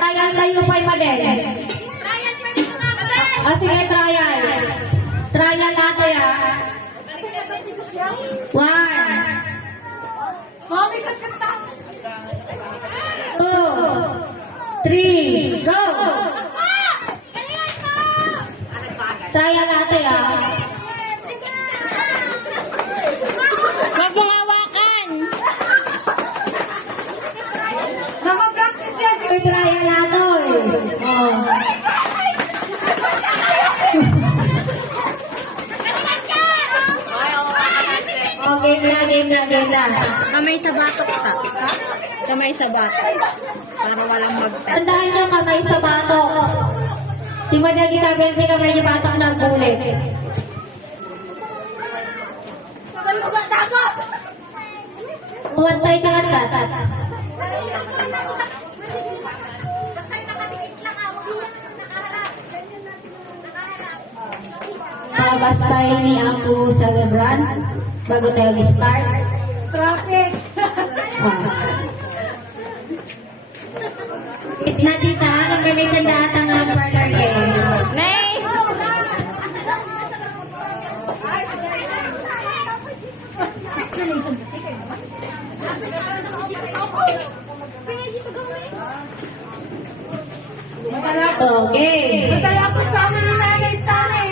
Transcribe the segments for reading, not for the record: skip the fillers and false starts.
Trial tayo pa madel. Sige, trial. Trial natin One. Two. Three. Go! Trial natin Huwag mong hawakan. Naka-practice yan. Sige, trial natin. Oh. Game na. Kamay sa batok ka. Ha? Kamay sa batok. Para walang magtat. Tandaan niyo kamay sa batok. Si Madagi Kabel, kamay niya batok na gulit. Huwantay ka at Babasay ni ako sa Lebron bago tayo mag-start. Traffic! Itna tita, ang gamitin lahat ang mag-partner game. Nay! Okay. Matalapos sa amin ni Nanay Tane.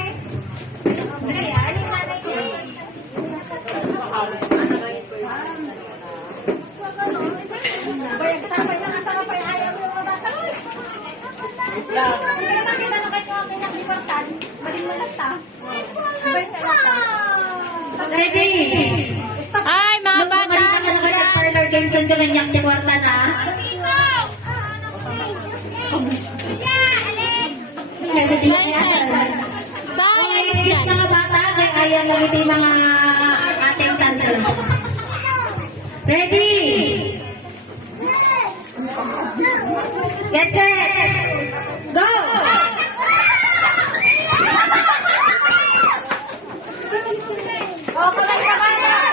Ready? Ay, mga bata! Partner game sa kanyak niya kwarta na. Silence Yung yan. mga bata, kaya lang ito yung mga ating sandals. Ready? Get set! Go!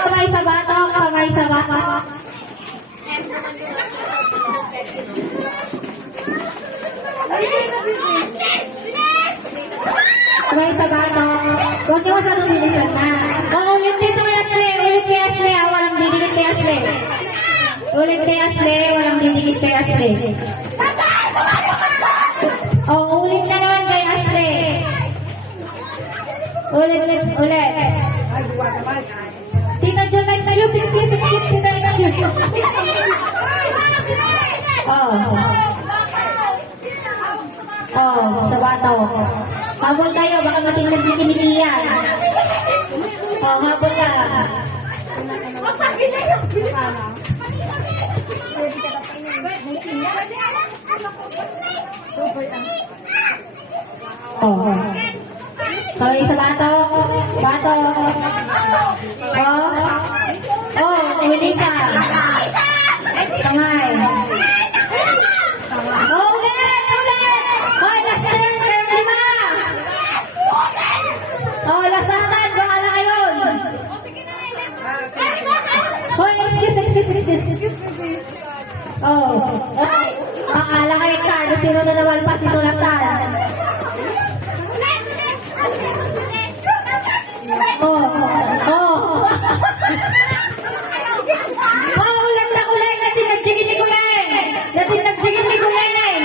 Kamay sa batok, kamay sa batok. Kamay sa batok. Huwag niyo masyadong dilisan na. Ulit dito kay Ashley. Ulit kay Ashley. Walang didikit kay Ashley. Ulit kay Ashley. Walang didikit kay Ashley. Ulit na naman kay Ashley. Ulit. Tita Jo, next you. Tita, next you. Sa bato. Habol kayo, baka matingnan din kiniliyan. Habol ka. Kamay sa bato. Huli ka. Kamay. Ulit. Last na yan, frame 5. Last na yan, bahala kayo. Excuse. Akala kayo ka, sino na naman pa si Sulatan. Ulit na kulay, natin nagsigit ni kulay. Natin nagsigit ni kulay.